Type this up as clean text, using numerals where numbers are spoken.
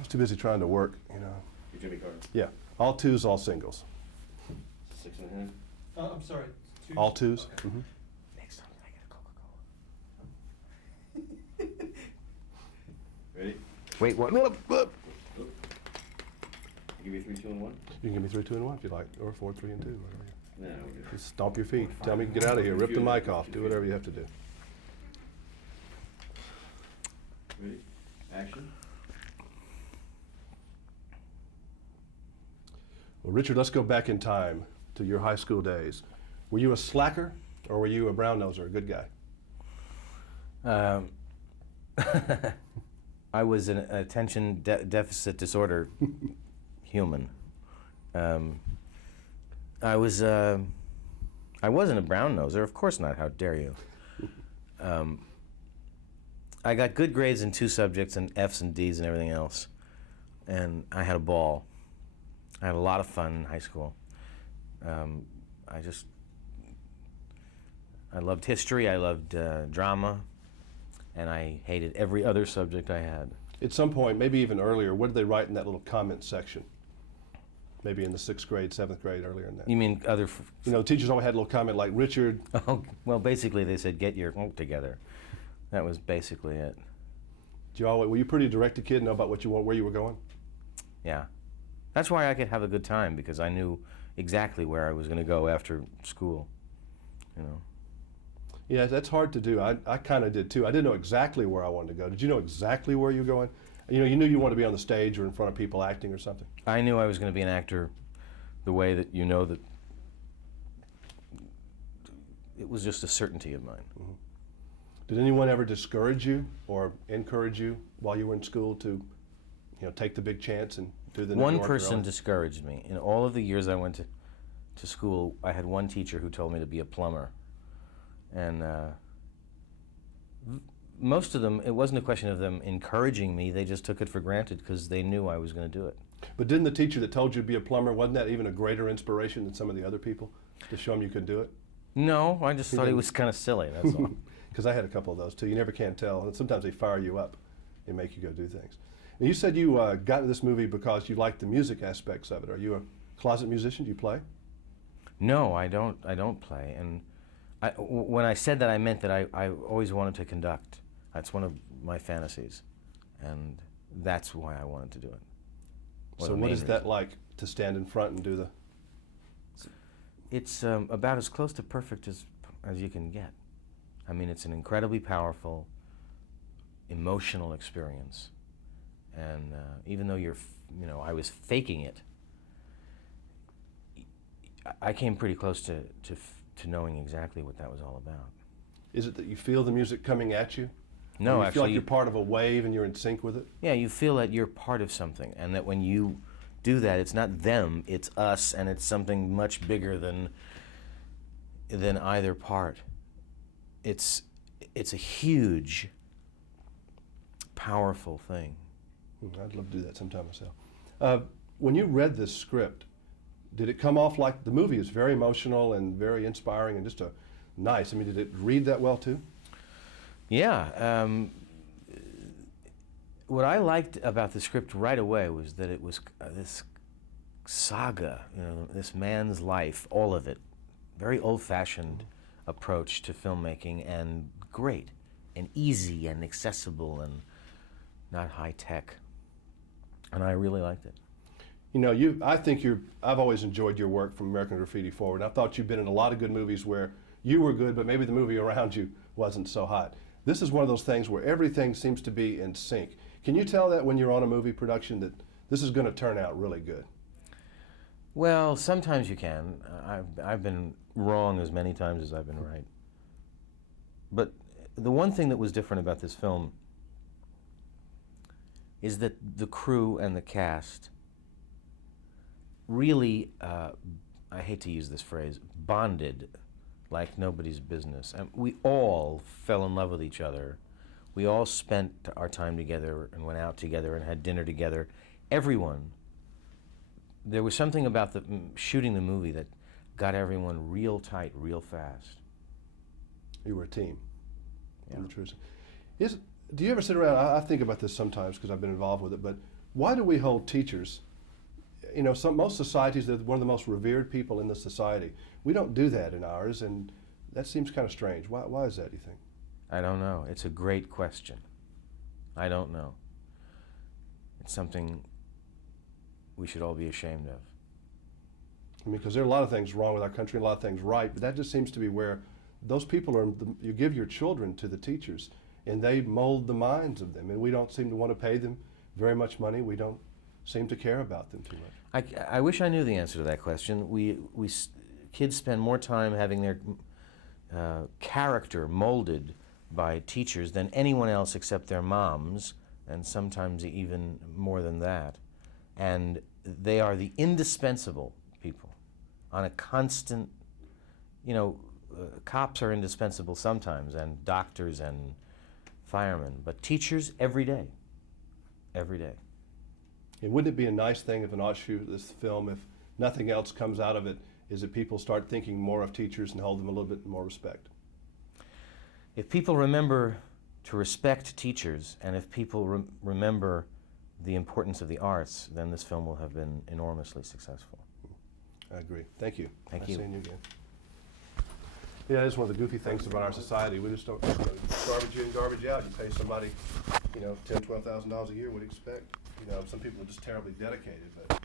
was too busy trying to work, you know. Your Jimmy Carter. Yeah, all twos, all singles. 6.5. I'm sorry. All twos? Okay. Mm-hmm. Next time I get a Coca-Cola. Ready? Wait, what? Give me 3, 2, and 1. You can give me 3, 2, and 1 if you like, or 4, 3, and 2, whatever. No, we're good. Just stomp your feet. Tell me to get out of here. Rip the mic off. Do whatever you have to do. Ready? Action. Well, Richard, let's go back in time to your high school days. Were you a slacker, or were you a brown-noser, a good guy? I was an attention deficit disorder human. I wasn't a brown noser, of course not. How dare you? I got good grades in 2 subjects and F's and D's and everything else, and I had a ball. I had a lot of fun in high school. I loved history, I loved drama, and I hated every other subject I had. At some point, maybe even earlier, what did they write in that little comment section? Maybe in the 6th grade, 7th grade, earlier in that. You mean other? You know, teachers always had a little comment like, Richard. Oh, well, basically they said, get your together. That was basically it. Were you a pretty directed kid, know about what you want, where you were going? Yeah. That's why I could have a good time, because I knew exactly where I was going to go after school, you know. Yeah, that's hard to do. I kind of did too. I didn't know exactly where I wanted to go. Did you know exactly where you were going? You know, you knew you wanted to be on the stage or in front of people acting or something. I knew I was going to be an actor the way that you know that it was just a certainty of mine. Mm-hmm. Did anyone ever discourage you or encourage you while you were in school to, you know, take the big chance and do the New One York person early? discouraged me. In all of the years I went to school, I had one teacher who told me to be a plumber. And most of them, it wasn't a question of them encouraging me, they just took it for granted because they knew I was going to do it. But didn't the teacher that told you to be a plumber, wasn't that even a greater inspiration than some of the other people to show them you could do it? No, I just thought he was kind of silly, that's all. Because I had a couple of those too. You never can tell. And sometimes they fire you up and make you go do things. And you said you got into this movie because you liked the music aspects of it. Are you a closet musician? Do you play? No, I don't play. And when I said that, I meant that I always wanted to conduct. That's one of my fantasies. And that's why I wanted to do it. So what is that like, to stand in front and do the... It's about as close to perfect as you can get. I mean, it's an incredibly powerful, emotional experience. And even though I was faking it, I came pretty close to knowing exactly what that was all about. Is it that you feel the music coming at you? No, you actually. feel like you're part of a wave and you're in sync with it? Yeah, you feel that you're part of something, and that when you do that, it's not them, it's us, and it's something much bigger than either part. It's a huge, powerful thing. I'd love to do that sometime myself. When you read this script, did it come off like the movie is very emotional and very inspiring and just nice? I mean, did it read that well too? Yeah. What I liked about the script right away was that it was this saga, this man's life, all of it. Very old-fashioned approach to filmmaking, and great, and easy, and accessible, and not high-tech. And I really liked it. You know, I've always enjoyed your work from American Graffiti forward. I thought you've been in a lot of good movies where you were good, but maybe the movie around you wasn't so hot. This is one of those things where everything seems to be in sync. Can you tell that when you're on a movie production that this is going to turn out really good? Well, sometimes you can. I've been wrong as many times as I've been right. But the one thing that was different about this film is that the crew and the cast really, I hate to use this phrase, bonded like nobody's business. And we all fell in love with each other. We all spent our time together and went out together and had dinner together. Everyone. There was something about shooting the movie that got everyone real tight, real fast. You were a team. Yeah. Do you ever sit around, I think about this sometimes because I've been involved with it, but Why do we hold teachers? You know, most societies, they're one of the most revered people in the society. We don't do that in ours, and that seems kind of strange. Why is that, do you think? I don't know. It's a great question. I don't know. It's something we should all be ashamed of. I mean, because there are a lot of things wrong with our country, and a lot of things right, but that just seems to be where those people are. You give your children to the teachers, and they mold the minds of them, and we don't seem to want to pay them very much money. We don't seem to care about them too much. I wish I knew the answer to that question. Kids spend more time having their character molded by teachers than anyone else except their moms, and sometimes even more than that. And they are the indispensable people on a constant, cops are indispensable sometimes, and doctors and firemen, but teachers every day. Every day. And wouldn't it be a nice thing if an offshoot of this film, if nothing else comes out of it, is that people start thinking more of teachers and hold them a little bit more respect? If people remember to respect teachers, and if people remember the importance of the arts, then this film will have been enormously successful. I agree. Thank you. Thank Nice you. seeing you again. Yeah, that's one of the goofy things about our society. We just don't garbage in, garbage out. You pay somebody, $10,000, $12,000 a year. What do you expect? Some people are just terribly dedicated, but